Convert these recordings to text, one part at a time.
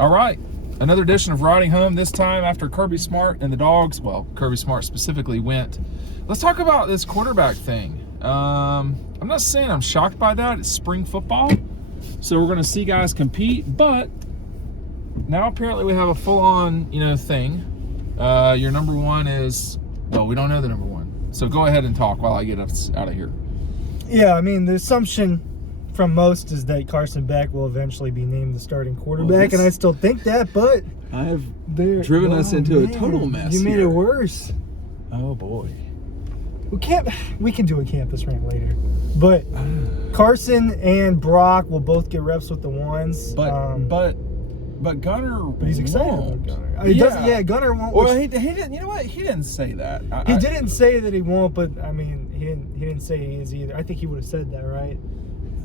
All right, another edition of Riding Home, this time after Kirby Smart and the DAWGS, well, Kirby Smart specifically went. Let's talk about this quarterback thing. I'm not saying I'm shocked by that. It's spring football, so we're going to see guys compete, but now apparently we have a full-on, thing. Your number one is, well, we don't know the number one, so go ahead and talk while I get us out of here. Yeah, I mean, the assumption from most is that Carson Beck will eventually be named the starting quarterback, and I still think that, but I've driven us into a total mess. You made it worse. Oh boy. We can do a campus rank later, but Carson and Brock will both get reps with the ones. But Gunner, but he's excited about Gunner. Gunner won't. Well, he didn't. You know what? He didn't say that. He didn't say that he won't, but I mean, he didn't say he is either. I think he would have said that, right?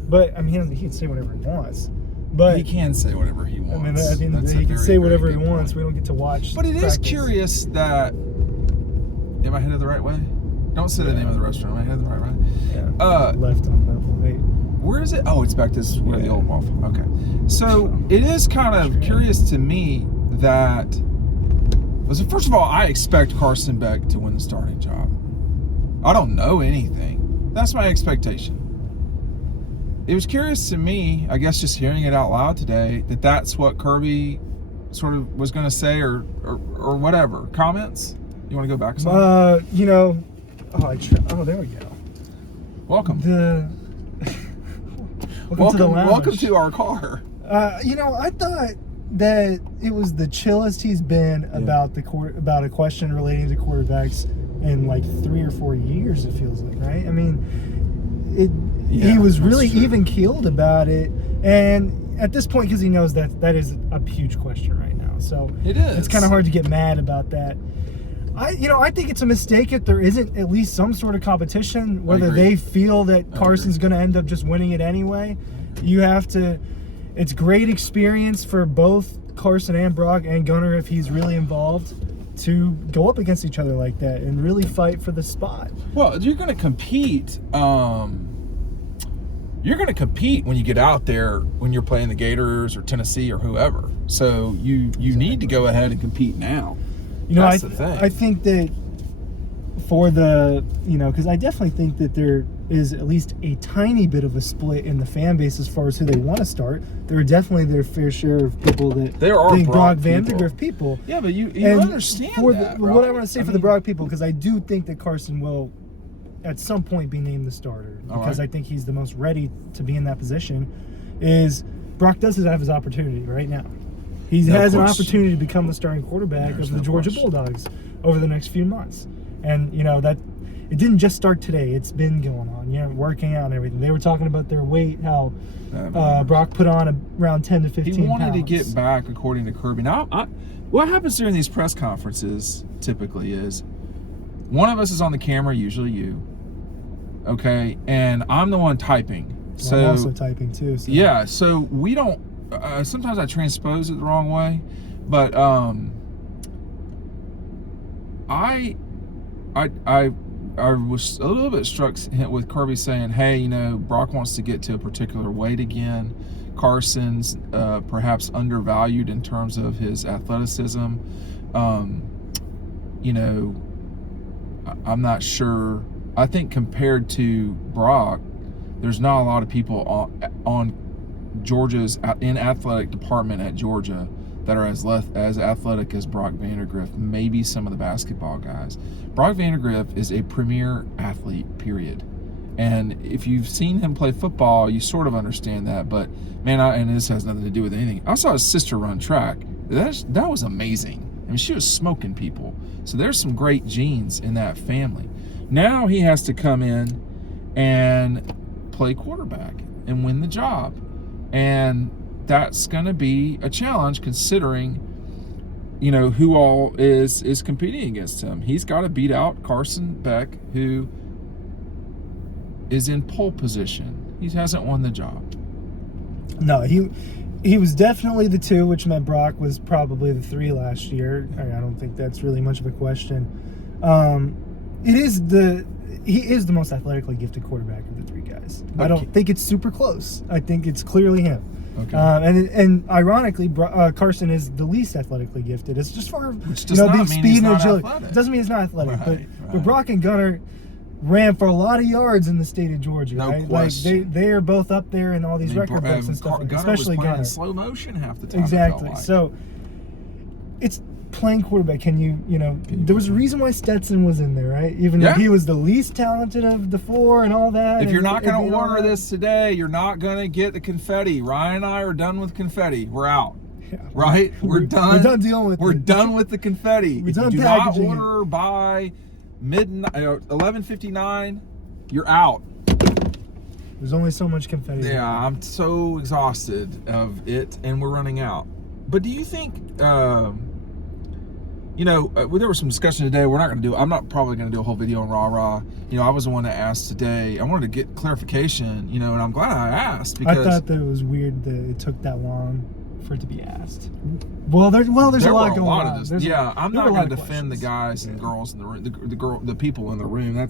But I mean, he can say whatever he wants. But he can say whatever he wants. I mean, at the end of the day, he can say whatever he wants. We don't get to watch. But it is curious that. Am I headed the right way? Don't say the name of the restaurant. Am I headed the right way? Yeah. Left on level 8. Where is it? Oh, it's back this where the old waffle. Okay. So it is kind of curious to me that. First of all, I expect Carson Beck to win the starting job. I don't know anything. That's my expectation. It was curious to me, I guess, just hearing it out loud today, that's what Kirby sort of was going to say, or whatever. Comments? You want to go back? There we go. Welcome. Welcome to the lounge. Welcome to our car. I thought that it was the chillest he's been about a question relating to quarterbacks in like 3 or 4 years. It feels like, right? I mean, he was really even keeled about it, and at this point, because he knows that is a huge question right now. So it is. It's kind of hard to get mad about that. I think it's a mistake if there isn't at least some sort of competition, whether they feel that Carson's going to end up just winning it anyway. You have to. It's great experience for both Carson and Brock and Gunner if he's really involved to go up against each other like that and really fight for the spot. Well, you're going to compete. You're going to compete when you get out there when you're playing the Gators or Tennessee or whoever. So you need to go ahead and compete now. That's the thing. I think that for the, because I definitely think that there is at least a tiny bit of a split in the fan base as far as who they want to start. There are definitely their fair share of people that think Brock Vandagriff people. Yeah, but you understand that, what I want to say for the Brock people, because I do think that Carson will at some point be named the starter, because I think he's the most ready to be in that position, is Brock does have his opportunity right now. He has an opportunity to become the starting quarterback of the Georgia Bulldogs over the next few months. And, that it didn't just start today. It's been going on, working out and everything. They were talking about their weight, how Brock put on around 10 to 15 pounds. He wanted to get back, according to Kirby. Now, what happens during these press conferences typically is one of us is on the camera, usually you, okay, and I'm the one typing. I'm also typing too. So. Yeah, so we don't. Sometimes I transpose it the wrong way, but I was a little bit struck with Kirby saying, "Hey, Brock wants to get to a particular weight again. Carson's perhaps undervalued in terms of his athleticism. I'm not sure. I think compared to Brock, there's not a lot of people on Georgia's in athletic department at Georgia that are as athletic as Brock Vandagriff, maybe some of the basketball guys. Brock Vandagriff is a premier athlete, period. And if you've seen him play football, you sort of understand that. But, man, and this has nothing to do with anything. I saw his sister run track. That was amazing. I mean, she was smoking people. So there's some great genes in that family. Now he has to come in and play quarterback and win the job. And that's going to be a challenge considering, who all is competing against him. He's got to beat out Carson Beck, who is in pole position. He hasn't won the job. No, he was definitely the 2, which meant Brock was probably the 3 last year. I don't think that's really much of a question. He is the most athletically gifted quarterback of the 3 guys. I don't think it's super close. I think it's clearly him. Okay. And ironically, Carson is the least athletically gifted. It's just far, which does not mean he's not athletic. It doesn't mean he's not athletic, Right. but Brock and Gunnar ran for a lot of yards in the state of Georgia. No right? question. Like they are both up there in all these record books and stuff. Gunnar especially was playing Gunnar. in slow motion half the time. Exactly. Like. So it's playing quarterback. There was a reason why Stetson was in there, right? Even though he was the least talented of the four and all that. If you're not going to order this today, you're not going to get the confetti. Ryan and I are done with confetti. We're out. Yeah, right? We're done. We're done dealing with it. We're done with the confetti. We're if done you do not packaging order by 11:59, you're out. There's only so much confetti. Yeah, I'm so exhausted of it, and we're running out. But do you think, there was some discussion today. I'm not probably going to do a whole video on rah-rah. I was the one that asked today. I wanted to get clarification, and I'm glad I asked. Because I thought that it was weird that it took that long for it to be asked. Well, there's a lot going on. I'm not going to defend the guys and girls in the room, the people in the room. I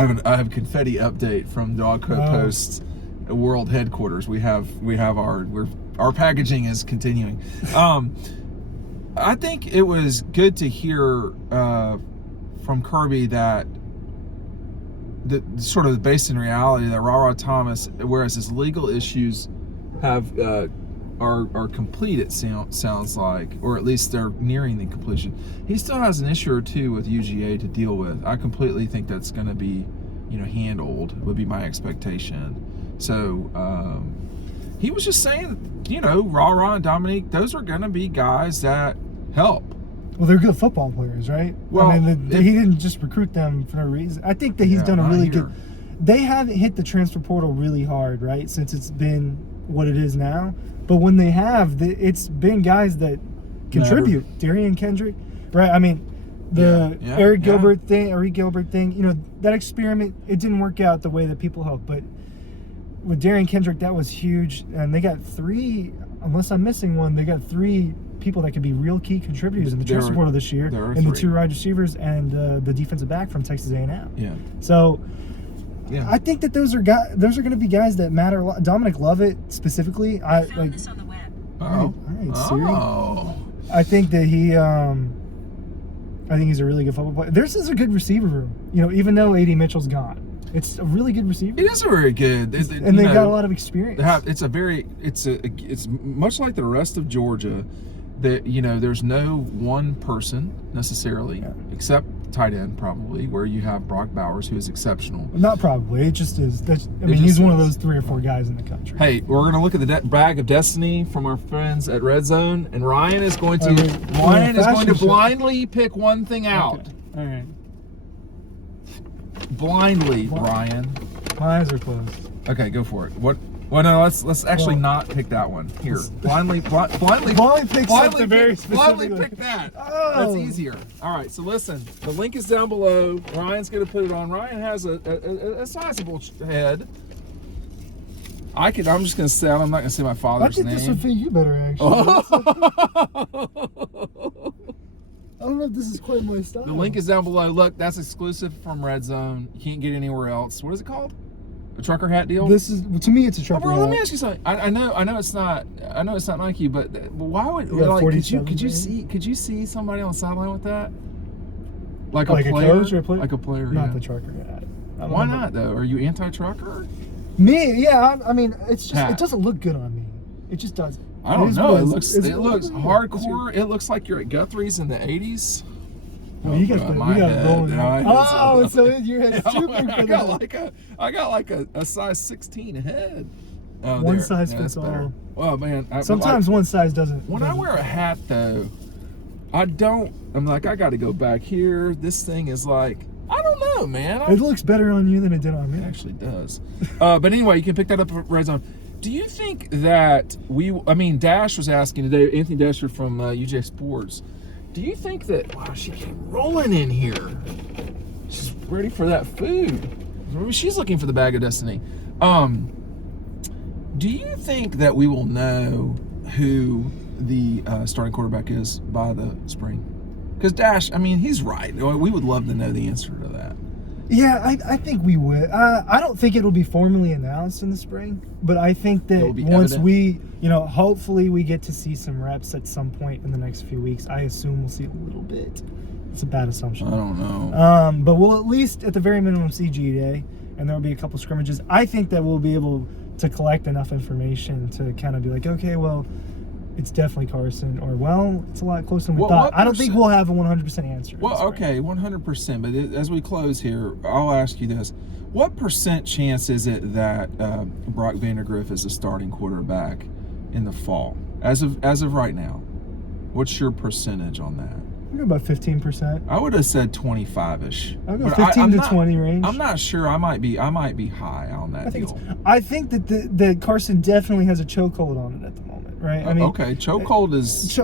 have a confetti update from Dog Co Post World Headquarters. We have our packaging is continuing. I think it was good to hear from Kirby that the sort of based in reality that Rah Thomas, whereas his legal issues are complete, it sounds like, or at least they're nearing the completion. He still has an issue or two with UGA to deal with. I completely think that's going to be, handled, would be my expectation. So he was just saying, Rah and Dominique, those are going to be guys that help. Well, they're good football players, right? Well, he didn't just recruit them for no reason. I think that he's done a really good. They haven't hit the transfer portal really hard, right? Since it's been what it is now. But when they have, it's been guys that contribute. Darian Kendrick, right? I mean, the Eric Gilbert thing, that experiment, it didn't work out the way that people hoped. But with Darian Kendrick, that was huge. And they got three, unless I'm missing one, they got three people that could be real key contributors in the transfer portal this year. And the two wide receivers and the defensive back from Texas A&M. Yeah. So I think that those are going to be guys that matter a lot. Dominic Lovett specifically, I found this on the web. All right, Siri. I think that I think he's a really good football player. Theirs is a good receiver room. Even though A.D. Mitchell's gone, it's a really good receiver. It is a very good, and they've got a lot of experience. It's much like the rest of Georgia. That there's no one person necessarily, except tight end probably, where you have Brock Bowers, who is exceptional. Not probably, it just is. He's one of those 3 or 4 guys in the country. Hey, we're gonna look at the bag of destiny from our friends at Red Zone, and Ryan is going to blindly pick one thing out. Okay. All right. Blindly, Ryan. My eyes are closed. Okay, go for it. What? Well, no, let's actually not pick that one. Here, blindly pick that. Oh. That's easier. All right, so listen, the link is down below. Ryan's going to put it on. Ryan has a sizable head. I'm just going to say, I'm not going to say my father's name. I think this would fit you better, actually. I don't know if this is quite my style. The link is down below. Look, that's exclusive from Red Zone. You can't get anywhere else. What is it called? A trucker hat deal? This is, to me, it's a trucker hat. Let me ask you something. I know it's not Nike, but why would could you see somebody on the sideline with that? Like a player? Coach or a player? Like a player, not the trucker hat. Why not though? Are you anti-trucker? Me, yeah. I mean, it's just it doesn't look good on me. It just doesn't. I don't know. It looks hardcore. It looks like you're at Guthrie's in the 80s. Well, you got rolling. So your head's too big for that. I got like a size 16 head. One size fits all. Oh man. Sometimes one size doesn't. When I wear a hat though, I'm like, I got to go back here. This thing is like, I don't know, man. It looks better on you than it did on me. It actually does. But anyway, you can pick that up at Red Zone. Do you think that Dash was asking today, Anthony Dasher from UJ Sports, do you think that, wow, she came rolling in here. She's ready for that food. Maybe she's looking for the bag of destiny. Do you think that we will know who the starting quarterback is by the spring? Because Dash, he's right. We would love to know the answer to that. Yeah, I think we would. I don't think it'll be formally announced in the spring, but I think that once evident. we, hopefully we get to see some reps at some point in the next few weeks. I assume we'll see a little bit. It's a bad assumption. I don't know. But we'll at least, at the very minimum, see G-Day, and there'll be a couple scrimmages. I think that we'll be able to collect enough information to kind of be like, okay, well, it's definitely Carson, or, well, it's a lot closer than we thought. I don't think we'll have a 100% answer. Well, okay, 100%. But as we close here, I'll ask you this. What % chance is it that Brock Vandagriff is a starting quarterback in the fall? As of right now, what's your percentage on that? I go about 15%. I would have said 25-ish. I'll go 15 to 20 range. I'm not sure. I might be high on that deal. I think that Carson definitely has a chokehold on it at the moment, right? I mean, okay, chokehold is.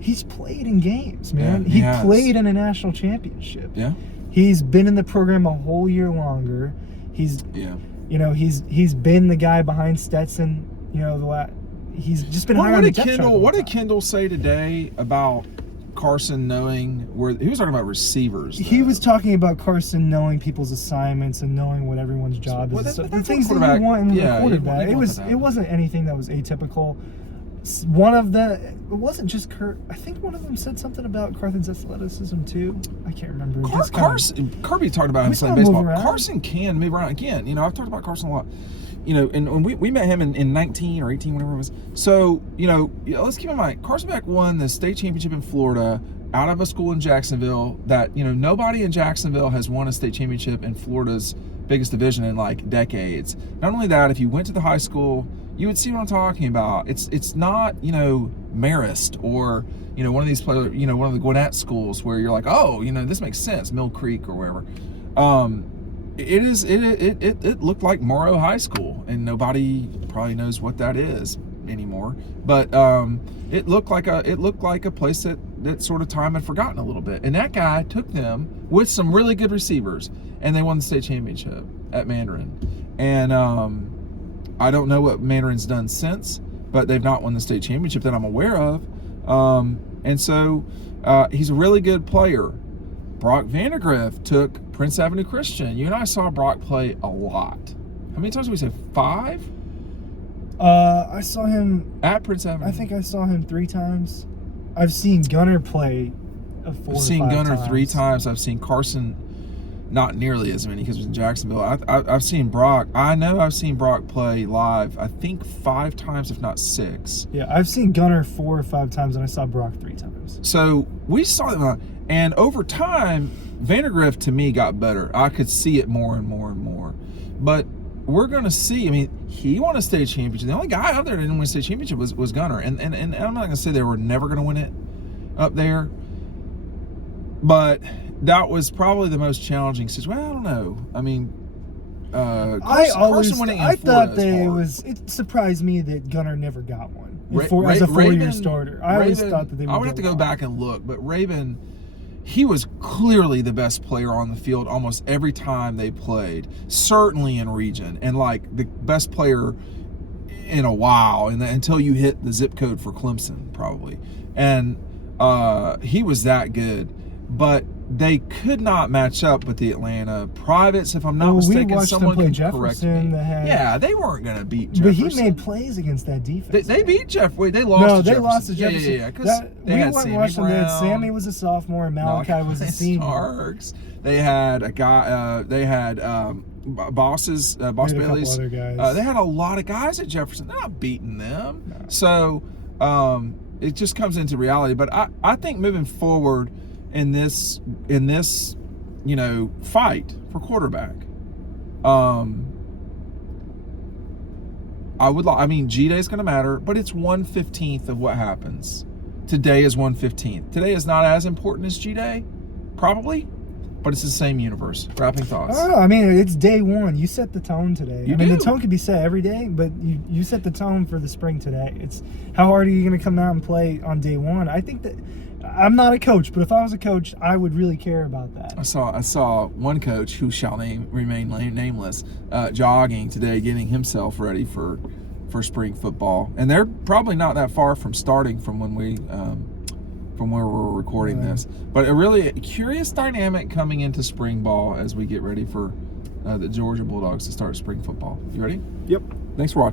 He's played in games, man. Yeah, he played in a national championship. Yeah. He's been in the program a whole year longer. He's been the guy behind Stetson. He's just been higher on the depth chart. What did Kendall say today about Carson knowing where he was talking about receivers? He was talking about Carson knowing people's assignments and knowing what everyone's job is. The things that you want in a quarterback. It wasn't anything that was atypical. It wasn't just Kurt. I think one of them said something about Carson's athleticism too. I can't remember. Kirby talked about him playing baseball. Carson can move around again. I've talked about Carson a lot. And we met him in 19 or 18, whatever it was. So, let's keep in mind, Carson Beck won the state championship in Florida out of a school in Jacksonville that, nobody in Jacksonville has won a state championship in Florida's biggest division in like decades. Not only that, if you went to the high school, you would see what I'm talking about. It's not, Marist or, one of these players, one of the Gwinnett schools where you're like, oh, this makes sense, Mill Creek or wherever. It looked like Morrow High School, and nobody probably knows what that is anymore. But it looked like a place that sort of time had forgotten a little bit. And that guy took them with some really good receivers, and they won the state championship at Mandarin. And I don't know what Mandarin's done since, but they've not won the state championship that I'm aware of. And so he's a really good player. Brock Vandagriff took Prince Avenue Christian. You and I saw Brock play a lot. How many times did we say? 5? I saw him at Prince Avenue. I think I saw him 3 times. I've seen Gunner play 4 or 5 times. I've seen Gunner 3 times. I've seen Carson not nearly as many because it was in Jacksonville. I've seen Brock. I know I've seen Brock play live, I think 5 times, if not 6. Yeah, I've seen Gunner 4 or 5 times, and I saw Brock 3 times. So we saw them, and over time, Vandagriff to me got better. I could see it more and more and more. But we're going to see. I mean, he won a state championship. The only guy out there that didn't win a state championship was Gunner. And I'm not going to say they were never going to win it up there. But that was probably the most challenging situation. Well, I don't know. I mean, Carson winning in Florida it surprised me that Gunner never got one as a 4-year starter. I always thought that they would. I would have to go back and look, but Raven, he was clearly the best player on the field almost every time they played, certainly in region, and like the best player in a while, until you hit the zip code for Clemson, probably. And he was that good, but they could not match up with the Atlanta Privates, if I'm not mistaken. Someone can correct me. Yeah, they weren't going to beat Jefferson. But he made plays against that defense. They beat Jefferson. They lost to Jefferson. No, they lost to Jefferson. Yeah, because they had Sammy Brown. Sammy was a sophomore and Malachi was a senior. Starks. They had a guy. They had Boss Bailey's. They had a lot of guys at Jefferson. They're not beating them. No. So it just comes into reality. But I think moving forward in this fight for quarterback, G-Day is going to matter, but it's 1/15 of what happens. Today is 1/15. Today is not as important as G-Day, probably, but it's the same universe. Wrapping thoughts. Oh, it's day 1. You set the tone today. The tone could be set every day, but you set the tone for the spring today. It's how hard are you going to come out and play on day 1? I think that I'm not a coach, but if I was a coach, I would really care about that. I saw one coach who shall remain nameless, jogging today, getting himself ready for spring football, and they're probably not that far from starting from when we from where we're recording this. But a really curious dynamic coming into spring ball as we get ready for the Georgia Bulldogs to start spring football. You ready? Yep. Thanks for watching.